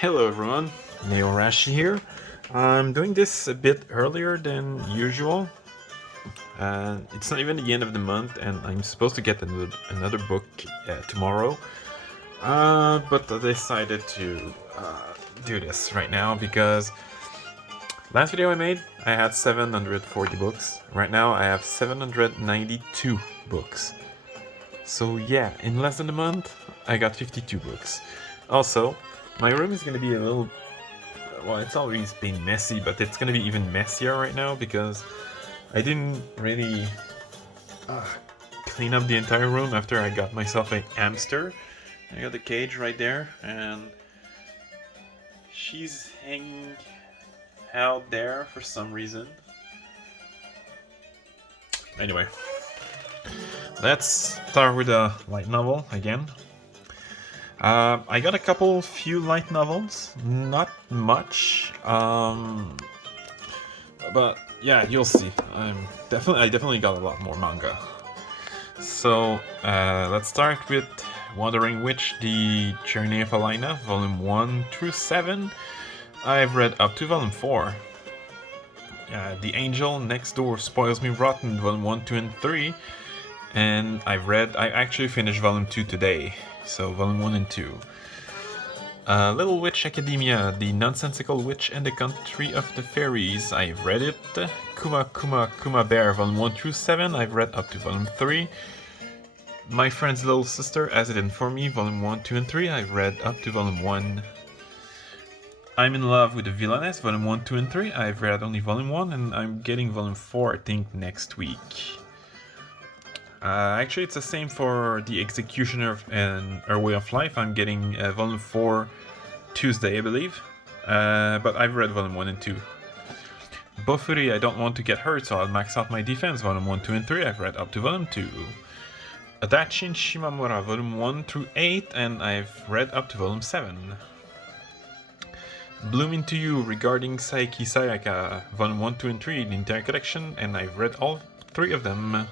Hello everyone, Neorashi here. I'm doing this a bit earlier than usual. It's not even the end of the month, and I'm supposed to get another book tomorrow. But I decided to do this right now because last video I made, I had 740 books. Right now I have 792 books. So yeah, in less than a month, I got 52 books. Also, my room is gonna be a little... well, it's always been messy, but it's gonna be even messier right now because I didn't really clean up the entire room after I got myself a hamster. I got the cage right there, and she's hanging out there for some reason. Anyway, let's start with a light novel again. I got a few light novels, not much, but yeah, you'll see. I definitely got a lot more manga. So let's start with Wandering Witch: The Journey of Alina, Volume 1 through 7. I've read up to Volume 4. The Angel Next Door Spoils Me Rotten, Volume 1, 2, and 3. And I actually finished Volume 2 today, so Volume 1 and 2. Little Witch Academia, The Nonsensical Witch and the Country of the Fairies, I've read it. Kuma Kuma Kuma Bear, Volume 1 through 7, I've read up to Volume 3. My Friend's Little Sister, As It Informed Me, Volume 1, 2, and 3, I've read up to Volume 1. I'm in Love with the Villainess, Volume 1, 2, and 3, I've read only Volume 1, and I'm getting Volume 4, I think, next week. Actually, it's the same for The Executioner and Her Way of Life. I'm getting Volume 4 Tuesday, I believe. But I've read Volume 1 and 2. Bofuri, I Don't Want to Get Hurt, so I'll max out my defense. Volume 1, 2, and 3, I've read up to Volume 2. Adachin Shimamura, Volume 1 through 8, and I've read up to Volume 7. Bloom Into You, Regarding Saiki Sayaka, Volume 1, 2, and 3, the entire collection, and I've read all 3 of them.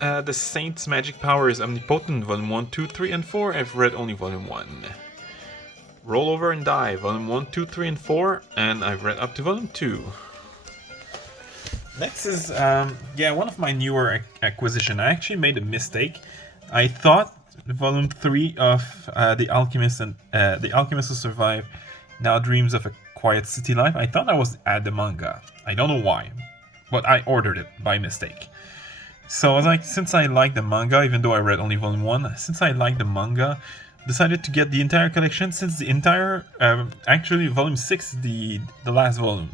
The Saint's Magic Power is Omnipotent, Volume 1, 2, 3, and 4. I've read only Volume 1. Roll Over and Die, Volume 1, 2, 3, and 4. And I've read up to Volume 2. Next is, one of my newer acquisitions. I actually made a mistake. I thought Volume 3 of The Alchemist and The Alchemist Who Survived Now Dreams of a Quiet City Life. I thought I was at the manga. I don't know why, but I ordered it by mistake. So I was like, since I like the manga, even though I read only Volume 1, since I like the manga, decided to get the entire collection, since the entire, actually Volume 6 is the last volume.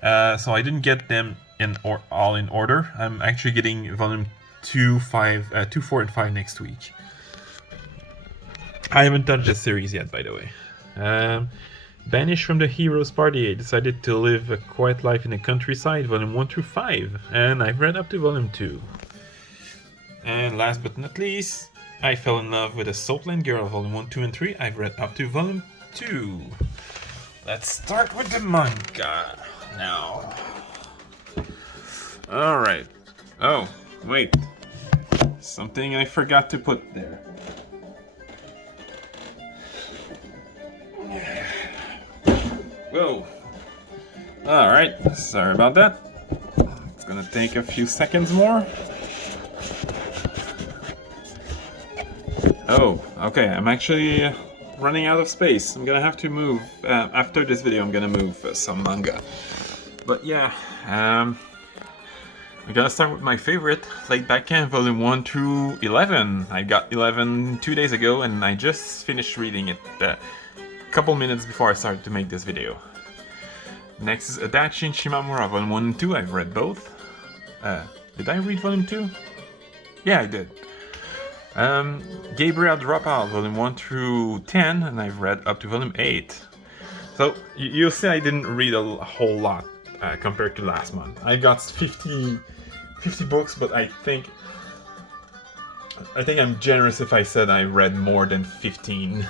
So I didn't get them all in order. I'm actually getting Volume 2, 4, and 5 next week. I haven't touched the series yet, by the way. Banished from the Hero's Party, I decided to live a quiet life in the countryside, Volume 1 through 5, and I've read up to Volume 2. And last but not least, I Fell in Love with a Southland Girl, Volume 1, 2, and 3, I've read up to Volume 2. Let's start with the manga now. Alright. Oh, wait. Something I forgot to put there. Whoa. Alright, sorry about that. It's gonna take a few seconds more. Oh, okay, I'm actually running out of space. I'm gonna have to move. After this video, I'm gonna move some manga. But yeah, I'm gonna start with my favorite, Late Back Camp, Volume 1 through 11. I got 11 2 days ago, and I just finished reading it couple minutes before I started to make this video. Next is Adachi Shimamura, Volume 1 and 2, I've read both. Did I read Volume 2? Yeah, I did. Gabriel Dropout, Volume 1 through 10, and I've read up to Volume 8. So, you'll see I didn't read a whole lot compared to last month. I got 50 books, but I think I'm generous if I said I read more than 15.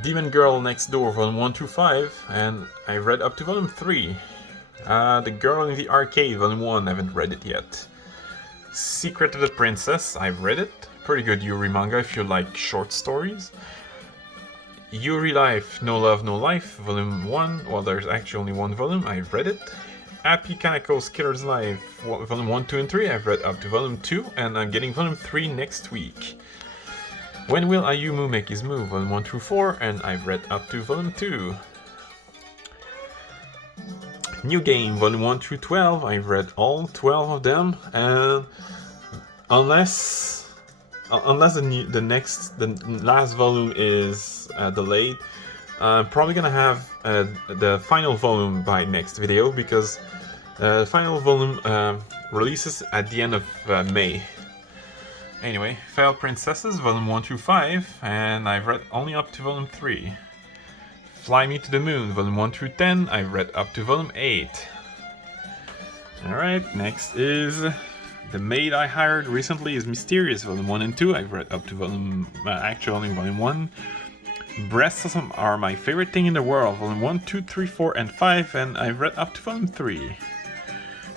Demon Girl Next Door, Volume 1 through 5, and I read up to Volume 3. The Girl in the Arcade, Volume 1, I haven't read it yet. Secret of the Princess, I've read it. pretty good Yuri manga if you like short stories. Yuri Life, No Love, No Life, Volume 1. Well, there's actually only one volume. I read it. Happy Kanako's Killer's Life, Volume 1, 2, and 3. I've read up to Volume 2, and I'm getting Volume 3 next week. When Will Ayumu Make His Move, Volume 1 through 4, and I've read up to Volume 2. New Game, Volume 1 through 12. I've read all 12 of them, and unless the last volume is delayed, I'm probably gonna have the final volume by next video, because the final volume releases at the end of May. Anyway, Failed Princesses, Volume 1 through 5, and I've read only up to Volume 3. Fly Me to the Moon, Volume 1 through 10, I've read up to Volume 8. Alright, next is The Maid I Hired Recently is Mysterious, Volume 1 and 2, I've read up to actually Volume 1. Breasts Are My Favorite Thing in the World, Volume 1, 2, 3, 4, and 5, and I've read up to Volume 3.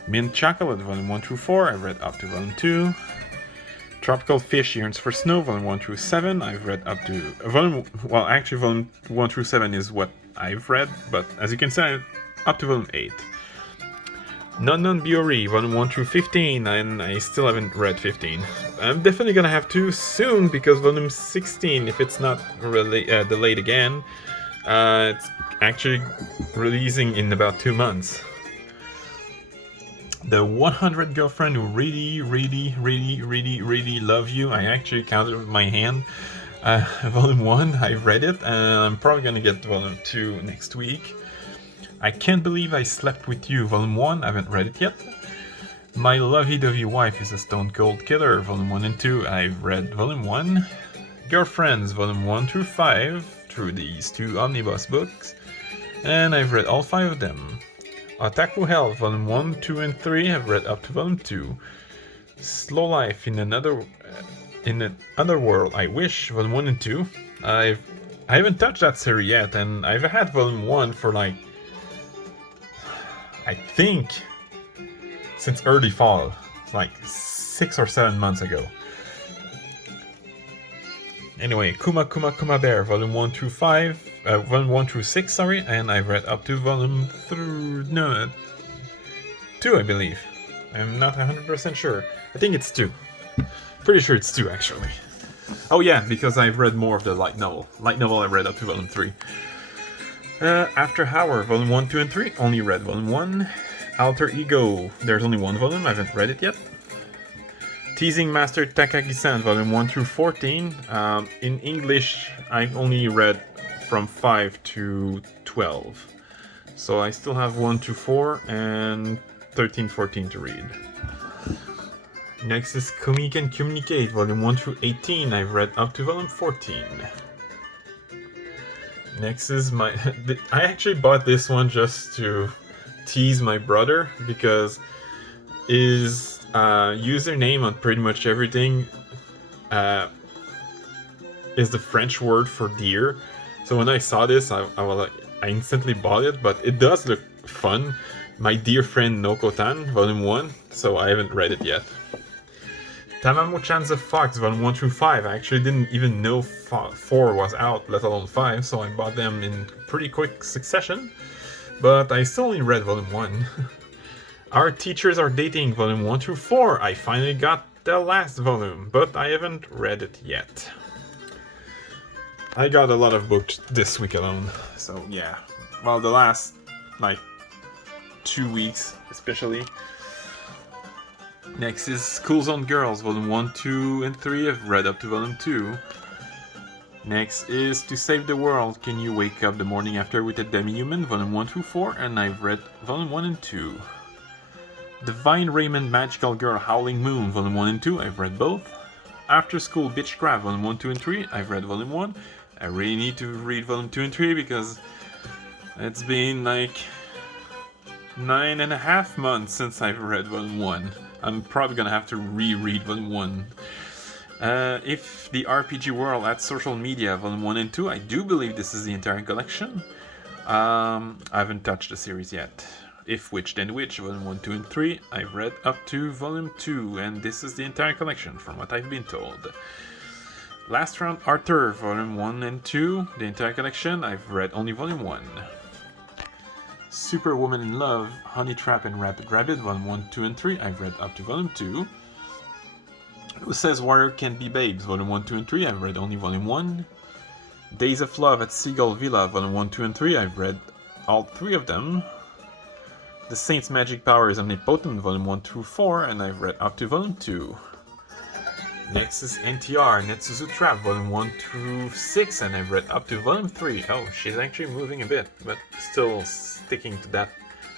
Mint Chocolate, Volume 1 through 4, I've read up to Volume 2. Tropical Fish Yearns for Snow, Volume 1 through 7, I've read up to... Volume 1 through 7 is what I've read, but as you can see, up to Volume 8. Non Biori, Volume 1 through 15, and I still haven't read 15. I'm definitely gonna have to soon, because Volume 16, if it's not really delayed again, it's actually releasing in about 2 months. The 100 Girlfriend Who Really Love You. I actually counted with my hand. Volume 1, I read it, and I'm probably gonna get Volume 2 next week. I Can't Believe I Slept With You, Volume 1, I haven't read it yet. My Lovey-Dovey Wife is a Stone Cold Killer, Volume 1 and 2, I've read Volume 1. Girlfriends, Volume 1 through 5, through these 2 omnibus books, and I've read all 5 of them. Otaku Hell, Volume 1, 2, and 3, I've read up to Volume 2. Slow Life in Another World, I Wish, Volume 1 and 2. I haven't touched that series yet, and I've had Volume 1 for I think, since early fall, like 6 or 7 months ago. Anyway, Kuma Bear, Volume 1 through 5, Volume 1 through 6, sorry, and I've read up to Volume 2, I believe. I'm not 100% sure. I think it's 2. Pretty sure it's 2, actually. Oh yeah, because I've read more of the light novel. Light novel I read up to Volume 3. After Hour, Volume 1, 2, and 3, only read Volume 1. Alter Ego, there's only 1 volume, I haven't read it yet. Teasing Master Takagi-san, Volume 1 through 14. In English, I only read from 5 to 12. So I still have 1 to 4 and 13, 14 to read. Next is Kumi Can Communicate, Volume 1 through 18. I've read up to Volume 14. Next is I actually bought this one just to tease my brother, because his username on pretty much everything is the French word for deer. So when I saw this, I instantly bought it, but it does look fun. My Dear Friend Nokotan, Volume 1, so I haven't read it yet. Tamamo-chan's The Fox, Volume 1 through 5. I actually didn't even know 4 was out, let alone 5, so I bought them in pretty quick succession. But I still only read Volume 1. Our Teachers Are Dating, Volume 1 through 4. I finally got the last volume, but I haven't read it yet. I got a lot of books this week alone, so yeah. Well, the last, 2 weeks, especially. Next is School Zone Girls, Volume 1, 2, and 3. I've read up to Volume 2. Next is To Save the World, Can You Wake Up the Morning After with a Demi-Human, Volume 1 through 4, and I've read Volume 1 and 2. Divine Raymond Magical Girl Howling Moon, Volume 1 and 2, I've read both. After School Bitchcraft, Volume 1, 2, and 3, I've read Volume 1. I really need to read Volume 2 and 3 because it's been 9.5 months since I've read Volume 1. I'm probably gonna have to reread Volume 1. If the RPG World at Social Media, Volume 1 and 2, I do believe this is the entire collection. I haven't touched the series yet. If Witch Then Witch, Volume 1, 2, and 3, I've read up to Volume 2, and this is the entire collection from what I've been told. Last Round Arthur, Volume 1 and 2, the entire collection, I've read only Volume 1. Superwoman in Love, Honey Trap and Rapid Rabbit, Volume 1, 2, and 3, I've read up to Volume 2. Who Says Warrior Can Be Babes, Volume 1, 2, and 3, I've read only Volume 1. Days of Love at Seagull Villa, Volume 1, 2, and 3, I've read all 3 of them. The Saint's Magic Power is Omnipotent, Volume 1 through 4, and I've read up to Volume 2. Next is NTR, Netsuzu Trap, Volume 1 through 6, and I've read up to Volume 3. Oh, she's actually moving a bit, but still sticking to that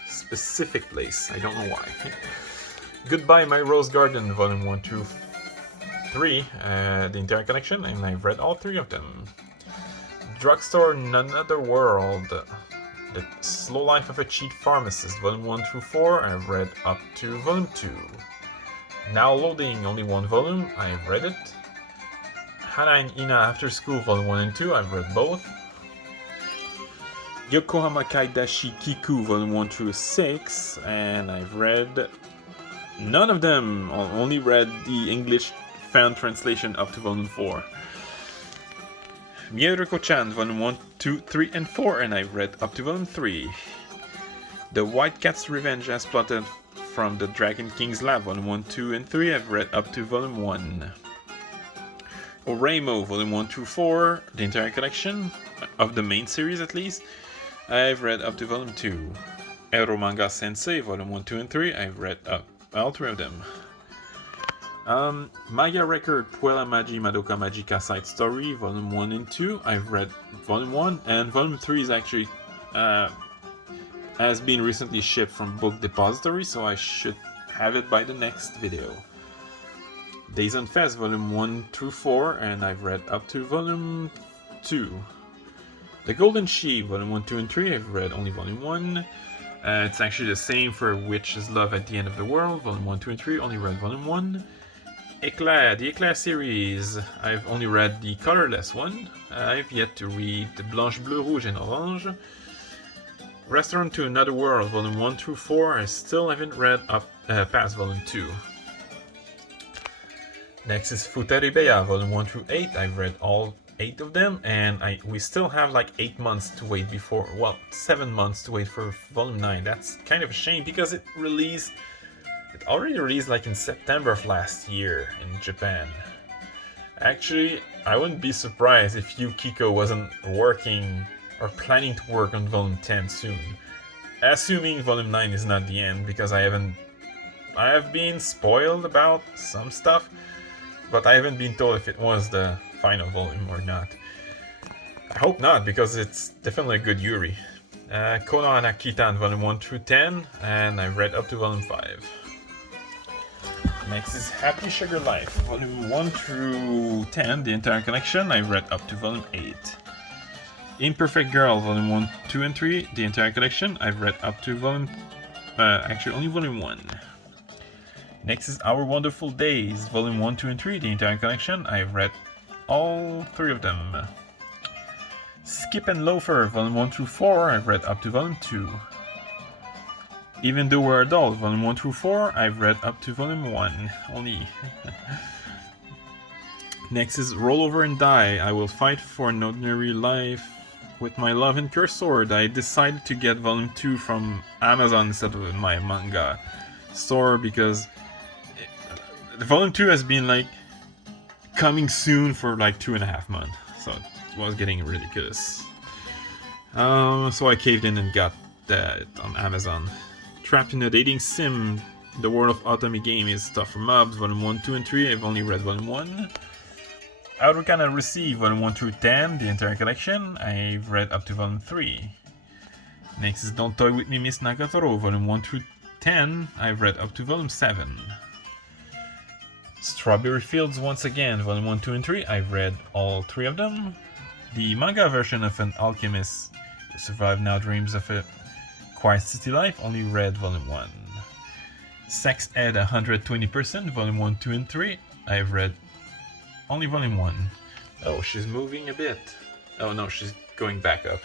specific place. I don't know why. Goodbye My Rose Garden, Volume 1 through 3, the entire collection, and I've read all 3 of them. Drugstore None Other World, The Slow Life of a Cheat Pharmacist, Volume 1 through 4, I've read up to Volume 2. Now Loading, only 1 volume, I've read it. Hana and Ina After School, Volume 1 and 2, I've read both. Yokohama Kaidashi Kiku, Volume 1 through 6, and I've read none of them. Only read the English fan translation up to Volume 4. Mieruko-chan, Volume 1, 2, 3, and 4, and I've read up to Volume 3. The White Cat's Revenge as plotted from the Dragon King's Lab, Volume 1, 2, and 3, I've read up to Volume 1. Oreimo, Volume 1 through 4, the entire collection, of the main series at least, I've read up to Volume 2. Eromanga Sensei, Volume 1, 2, and 3, I've read up all 3 of them. Maya Record, Puella Magi Madoka Magica Side Story, Volume 1 and 2, I've read Volume 1, and Volume 3 is actually, has been recently shipped from Book Depository, so I should have it by the next video. Days on Fest, Volume 1 through 4, and I've read up to Volume 2. The Golden Sheep, Volume 1, 2, and 3, I've read only Volume 1. It's actually the same for Witch's Love at the End of the World, Volume 1, 2, and 3, only read Volume 1. Eclair, the Eclair series, I've only read the colorless one. I've yet to read Blanche, Bleu, Rouge, and Orange. Restaurant to Another World, Volume 1 through 4, I still haven't read up past Volume 2. Next is Futaribeya, Volume 1 through 8, I've read all 8 of them, and we still have like 8 months to wait before, well, 7 months to wait for Volume 9. That's kind of a shame because it already released like in September of last year in Japan. Actually, I wouldn't be surprised if Yukiko wasn't working or planning to work on Volume 10 soon. Assuming Volume 9 is not the end, because I have been spoiled about some stuff, but I haven't been told if it was the final volume or not. I hope not, because it's definitely a good Yuri. Konohana Kitan, Volume 1 through 10, and I've read up to Volume 5. Next is Happy Sugar Life, Volume 1 through 10, the entire collection, I've read up to Volume 8. Imperfect Girl, Volume 1, 2, and 3, the entire collection, I've read up to Volume... actually only Volume 1. Next is Our Wonderful Days, Volume 1, 2, and 3, the entire collection, I've read all 3 of them. Skip and Loafer, Volume 1 through 4, I've read up to Volume 2. Even Though We're Adults, Volume 1 through 4, I've read up to Volume 1, only. Next is Roll Over and Die, I Will Fight for an Ordinary Life with My Love and Cursed Sword. I decided to get Volume 2 from Amazon instead of my manga store because the Volume 2 has been like coming soon for like 2.5 months, so it was getting ridiculous. So I caved in and got that on Amazon. Trapped in a Dating Sim, The World of Automi Game is Stuff for Mobs, Volume 1, 2, and 3, I've only read Volume 1. Outward Receive, Volume 1 through 10, the entire collection, I've read up to Volume 3. Next is Don't Toy With Me, Miss Nagatoro, Volume 1 through 10, I've read up to Volume 7. Strawberry Fields Once Again, Volume 1, 2, and 3, I've read all 3 of them. The manga version of An Alchemist Who Survived Now Dreams of a Quiet City Life, only read Volume 1. Sex Ed 120%, Volume 1, 2, and 3, I've read only Volume 1. Oh, she's moving a bit. Oh no, she's going back up.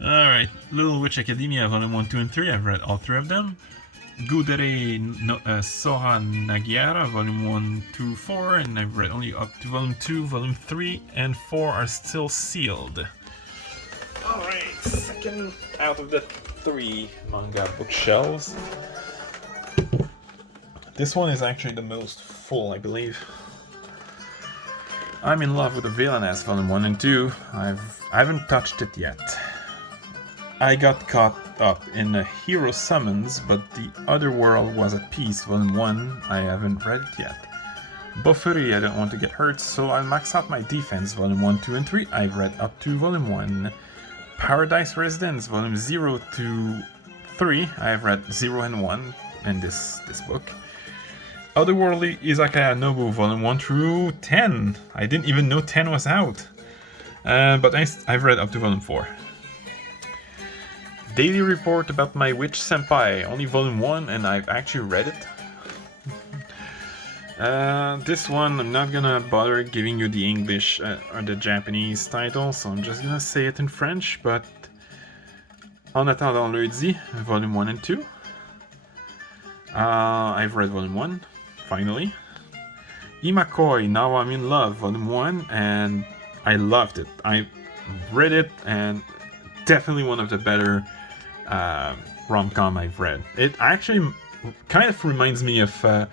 Alright, Little Witch Academia, Volume 1, 2, and 3. I've read all 3 of them. Gudere no, Soha Nagiara, Volume 1 through 4, and I've read only up to Volume 2, Volume 3, and 4 are still sealed. Alright, second out of the 3 manga bookshelves. This one is actually the most full, I believe. I'm in love with the Villainess, Volume 1 and 2. I haven't touched it yet. I got caught up in a Hero Summons, but the other world was at peace, Volume 1. I haven't read it yet. Buffery, I don't want to get hurt, so I'll max out my defense, Volume 1, 2, and 3. I've read up to Volume 1. Paradise Residence, Volume 0 to 3. I've read 0 and 1 in this book. Otherworldly Izakaya Nobu, Volume 1 through 10. I didn't even know 10 was out. But I've read up to Volume 4. Daily Report About My Witch Senpai, only Volume 1, and I've actually read it. This one, I'm not gonna bother giving you the English or the Japanese title, so I'm just gonna say it in French, but En attendant lundi, Volume 1 and 2. I've read Volume 1, finally. Imakoi, Now I'm in Love, Volume 1, and I loved it. I read it, and definitely one of the better rom-com I've read. It actually kind of reminds me of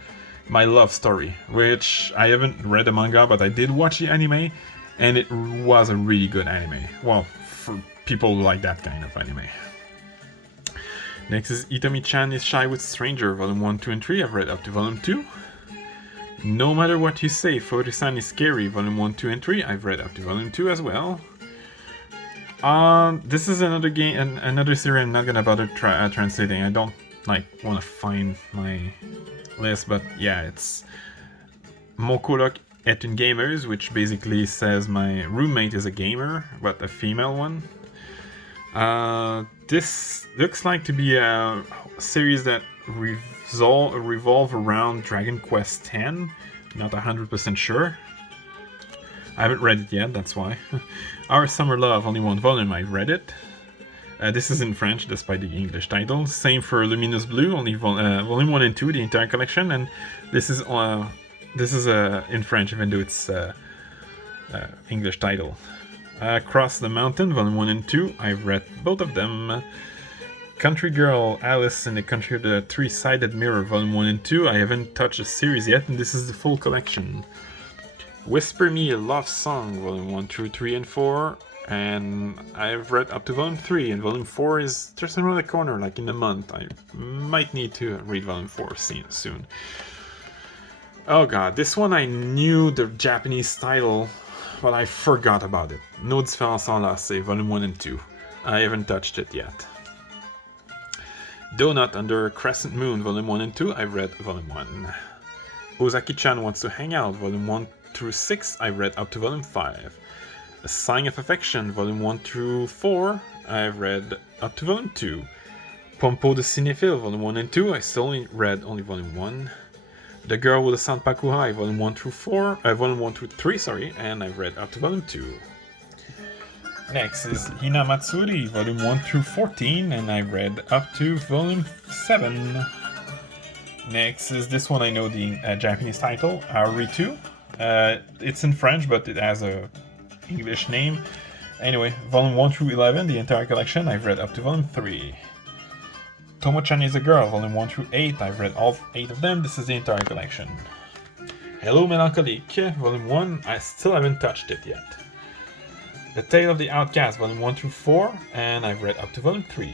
My Love Story, which I haven't read the manga, but I did watch the anime, and it was a really good anime. Well, for people who like that kind of anime. Next is Itomi-chan is Shy with Stranger, Volume 1, 2, and 3. I've read up to Volume 2. No Matter What You Say, Fori-san is Scary, Volume 1, 2, and 3. I've read up to Volume 2 as well. This is another game, another series I'm not gonna bother translating. I don't want to find my list, but yeah, it's Mon coloc est une gameuse, which basically says my roommate is a gamer, but a female one. This looks like to be a series that revolve around Dragon Quest X. Not 100% sure. I haven't read it yet, that's why. Our Summer Love, only 1 volume, I've read it. This is in French, despite the English title. Same for Luminous Blue, only volume 1 and 2, the entire collection, and this is in French, even though it's English title. Across the Mountain, volume 1 and 2, I've read both of them. Country Girl, Alice in the Country of the Three-Sided Mirror, volume 1 and 2, I haven't touched the series yet, and this is the full collection. Whisper Me a Love Song, volume 1 through 3 and 4, and I've read up to volume 3, and volume 4 is just around the corner, like in a month. I might need to read volume 4 soon. Oh god, this one I knew the Japanese title, but I forgot about it. Nos différences enlacées, volume 1 and 2. I haven't touched it yet. Donut Under Crescent Moon, volume 1 and 2, I've read volume 1. Ozaki-chan Wants to Hang Out, volume 1 through 6, I've read up to volume 5. A Sign of Affection, volume 1 through 4, I've read up to volume 2. Pompo the Cinephile, volume 1 and 2, I still only read volume 1. The Girl with the Sanpaku High, volume 1 through 3, and I've read up to volume 2. Next is Hinamatsuri, volume 1 through 14, and I've read up to volume 7. Next is this one, I know the Japanese title, Aori 2. It's in French, but it has a English name. Anyway, volume 1 through 11, the entire collection, I've read up to volume 3. Tomo-chan is a Girl, volume 1 through 8, I've read all 8 of them, this is the entire collection. Hello Melancholique, volume 1, I still haven't touched it yet. The Tale of the Outcast, volume 1 through 4, and I've read up to volume 3.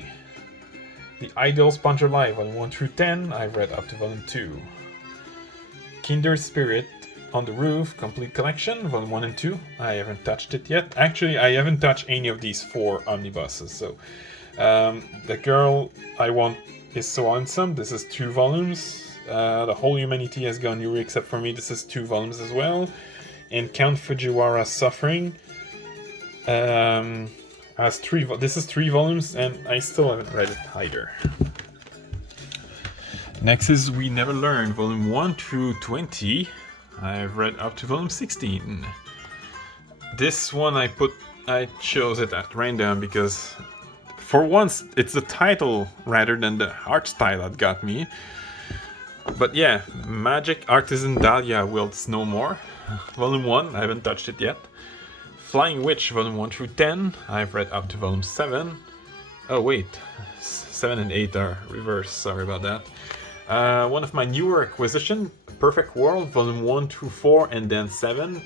The Idol Sponsor Live, volume 1 through 10, I've read up to volume 2. Kinder Spirit on the Roof, complete collection, volume 1 and 2, I haven't touched it yet. Actually, I haven't touched any of these 4 omnibuses, so... The Girl I Want is So Handsome, this is 2 volumes. The Whole Humanity Has Gone Yuri Except For Me, this is 2 volumes as well. And Count Fujiwara's Suffering has this is 3 volumes, and I still haven't read it either. Next is We Never Learn, volume 1 through 20. I've read up to volume 16. This one I put I chose it at random because, for once, it's the title rather than the art style that got me. But yeah, Magic Artisan Dahlia Wilts No More, Volume 1, I haven't touched it yet. Flying Witch, Volume 1 through 10, I've read up to Volume 7. Oh wait, 7 and 8 are reversed, sorry about that. One of my newer acquisitions, Perfect World, Volume 1 through 4, and then 7.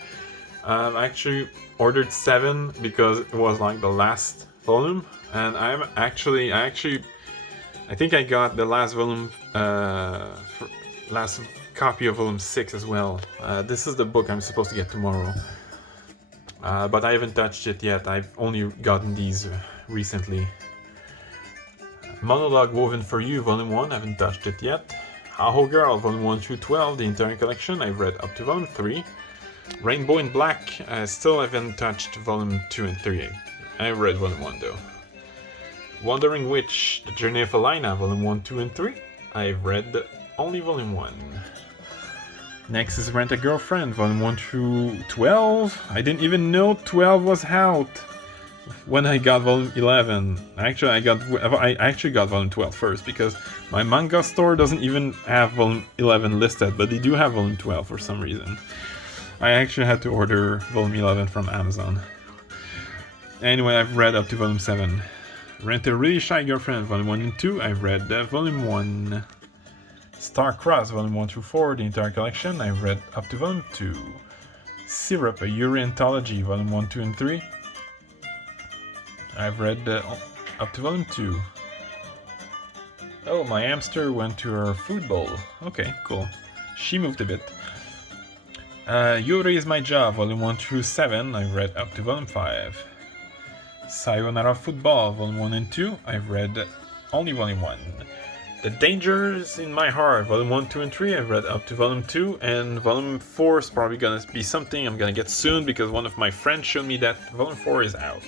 I actually ordered 7 because it was like the last volume, and I think I got the last volume, last copy of volume 6 as well. This is the book I'm supposed to get tomorrow, but I haven't touched it yet. I've only gotten these recently. Monologue Woven for You, volume 1, I haven't touched it yet. Aho Girl, volume 1 through 12, the entire collection, I've read up to volume 3. Rainbow in Black, I still haven't touched volume 2 and 3. I've read volume 1 though. Wandering Witch, The Journey of Alina, volume 1, 2, and 3. I've read only volume 1. Next is Rent a Girlfriend, volume 1 through 12. I didn't even know 12 was out when I got volume 11. I actually got volume 12 first because my manga store doesn't even have volume 11 listed, but they do have volume 12 for some reason. I actually had to order volume 11 from Amazon. Anyway, I've read up to volume 7. Rent a Really Shy Girlfriend, volume 1 and 2. I've read volume 1. Star Cross, volume 1 through 4, the entire collection. I've read up to volume 2. Syrup, a Yuri Anthology, volume 1, 2, and 3. I've read up to volume 2. Oh, my hamster went to her food bowl. Okay, cool. She moved a bit. Yuri is My Job, volume 1 through 7. I've read up to volume 5. Sayonara Football, volume 1 and 2. I've read only volume 1. The Dangers in My Heart, volume 1, 2, and 3. I've read up to volume 2. And volume 4 is probably gonna be something I'm gonna get soon because one of my friends showed me that volume 4 is out.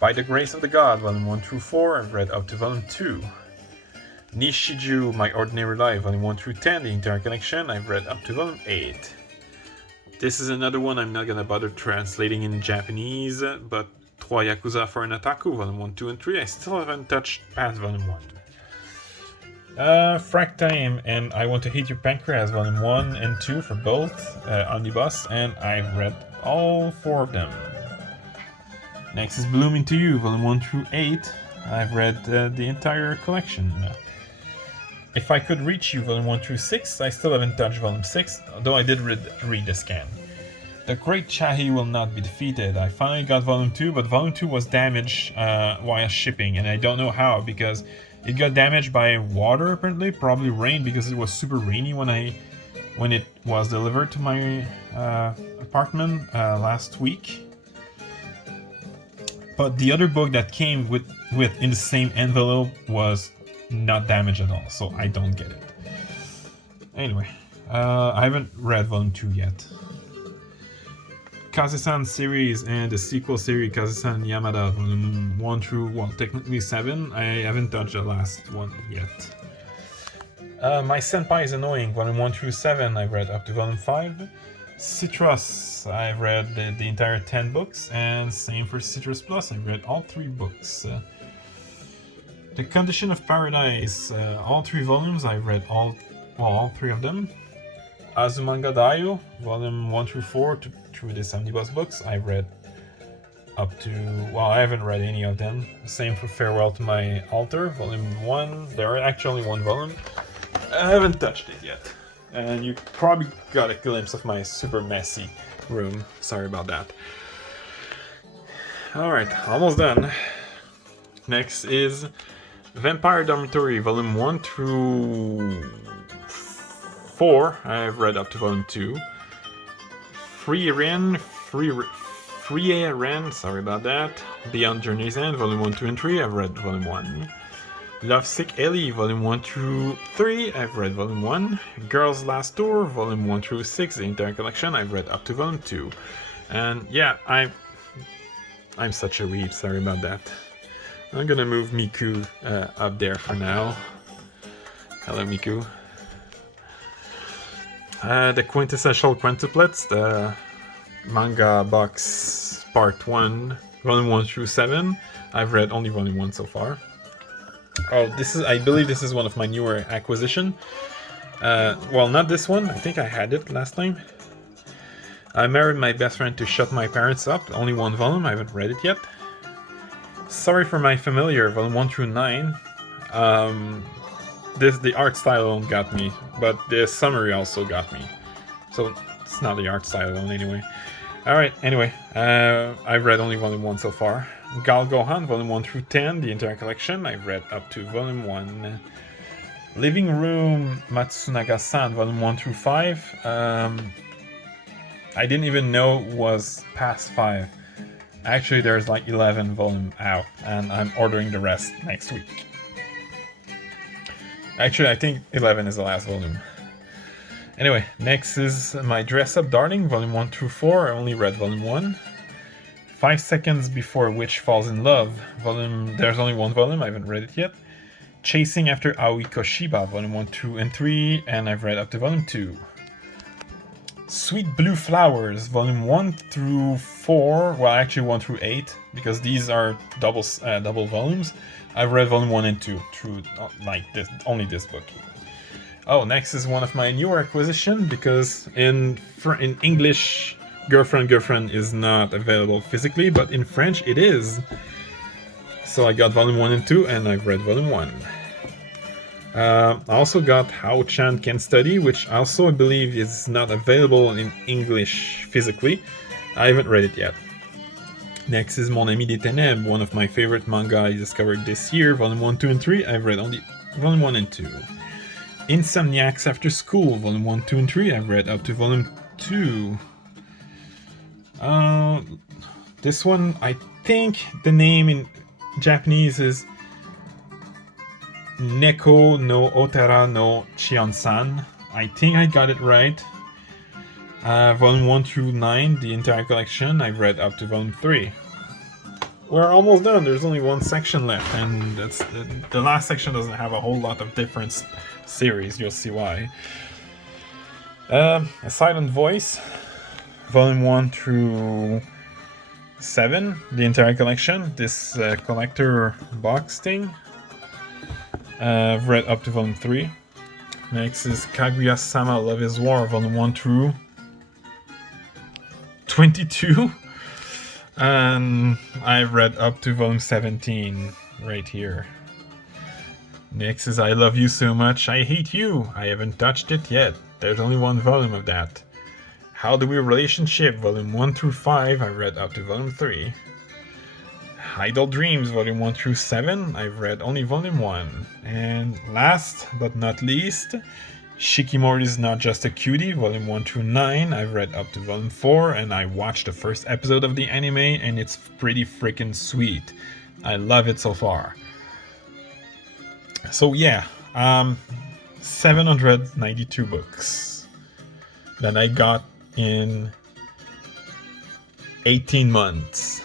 By the Grace of the God, volume 1 through 4. I've read up to volume 2. Nishiju, My Ordinary Life, volume 1 through 10. The entire collection. I've read up to volume 8. This is another one I'm not gonna bother translating in Japanese, but Trois Yakuza for an Otaku, volume 1, 2, and 3. I still haven't touched past volume 1. Frack Time and I Want to Hate Your Pancreas, volume 1 and 2 for both, omnibus, and I've read all 4 of them. Next is Blooming to You, volume 1 through 8. I've read the entire collection. If I Could Reach You, volume 1 through 6. I still haven't touched volume 6, though I did read the scan. The Great Chahi Will Not Be Defeated. I finally got volume 2, but volume 2 was damaged while shipping, and I don't know how, because it got damaged by water apparently, probably rain, because it was super rainy when it was delivered to my apartment last week. But the other book that came with in the same envelope was not damaged at all, so I don't get it. Anyway, I haven't read volume 2 yet. Kaze-san series and the sequel series, Kaze-san Yamada, volume 1 through, well, technically 7. I haven't touched the last one yet. My Senpai is Annoying, volume 1 through 7. I've read up to volume 5. Citrus, I've read the entire 10 books, and same for Citrus Plus, I've read all 3 books. The Condition of Paradise, all 3 volumes, I've read all 3 of them. Azumanga Daioh, volume 1 through 4, through this omnibus books, I've read up to, well, I haven't read any of them. Same for Farewell to My Altar, volume 1, there are actually 1 volume. I haven't touched it yet. And you probably got a glimpse of my super messy room, sorry about that. Alright, almost done. Next is Vampire Dormitory, volume 1 through 4. I've read up to volume 2. Free Ren, sorry about that. Beyond Journey's End, volume 1, 2, and 3. I've read volume 1. Lovesick Ellie, volume 1 through 3. I've read volume 1. Girl's Last Tour, volume 1 through 6. The entire collection. I've read up to volume 2. And yeah, I'm such a weeb, sorry about that. I'm gonna move Miku up there for now. Hello, Miku. The Quintessential Quintuplets, the manga box Part 1, Volume 1 through 7. I've read only Volume 1 so far. Oh, I believe this is one of my newer acquisition. Well, not this one. I think I had it last time. I Married My Best Friend to Shut My Parents Up. Only one volume. I haven't read it yet. Sorry for My Familiar, Volume 1 through 9. The art style alone got me, but the summary also got me. So it's not the art style alone anyway. Alright, anyway, I've read only Volume 1 so far. Gal Gohan, Volume 1 through 10, the entire collection. I've read up to Volume 1. Living Room Matsunaga-san, Volume 1 through 5. I didn't even know was past 5. Actually, there's like 11 volume out, and I'm ordering the rest next week. Actually, I think 11 is the last volume. Anyway, next is My Dress Up Darling, Volume 1 through 4. I only read Volume 1. 5 Seconds Before a Witch Falls in Love. There's only one volume, I haven't read it yet. Chasing After Aoi Koshiba, Volume 1, 2, and 3, and I've read up to Volume 2. Sweet Blue Flowers, Volume 1 through 4, well actually 1 through 8, because these are double volumes. I've read Volume 1 and 2 through only this book. Oh, next is one of my newer acquisition, because in English, Girlfriend is not available physically, but in French it is. So I got Volume 1 and 2, and I've read Volume 1. I also got How Chan Can Study, which also I believe is not available in English physically. I haven't read it yet. Next is Mon Ami des Ténèbres, one of my favorite manga I discovered this year. Volume 1, 2, and 3. I've read only Volume 1 and 2. Insomniacs After School, Volume 1, 2, and 3. I've read up to Volume 2. This one, I think the name in Japanese is Neko no Otara no Chion-san. I think I got it right. Volume 1 through 9, the entire collection. I've read up to Volume 3. We're almost done. There's only one section left, and that's the last section doesn't have a whole lot of different series. You'll see why. A Silent Voice, Volume 1 through 7, the entire collection. This collector box thing. I've read up to Volume 3. Next is Kaguya-sama Love is War, Volume 1 through 22. And I've read up to Volume 17 right here. Next is I Love You So Much, I Hate You. I haven't touched it yet. There's only one volume of that. How Do We Relationship, Volume 1 through 5. I read up to Volume 3. Idle Dreams, Volume 1 through 7. I've read only Volume 1. And last but not least, Shikimori's Not Just a Cutie, Volume 1 through 9. I've read up to Volume 4, and I watched the first episode of the anime, and it's pretty freaking sweet. I love it so far. So yeah, 792 books that I got in 18 months.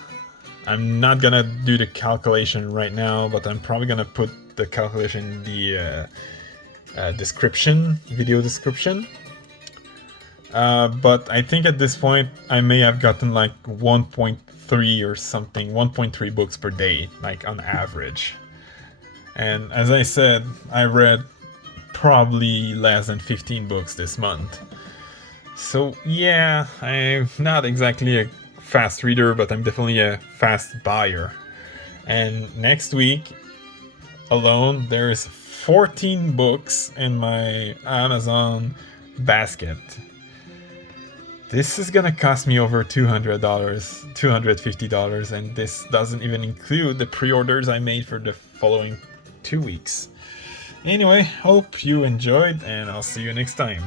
I'm not gonna do the calculation right now, but I'm probably gonna put the calculation in the video description. But I think at this point I may have gotten like 1.3 or something, 1.3 books per day, like on average. And as I said, I read probably less than 15 books this month. So yeah, I'm not exactly a fast reader, but I'm definitely a fast buyer. And next week alone, there's 14 books in my Amazon basket. This is gonna cost me over $200, $250, and this doesn't even include the pre-orders I made for the following 2 weeks. Anyway, hope you enjoyed, and I'll see you next time.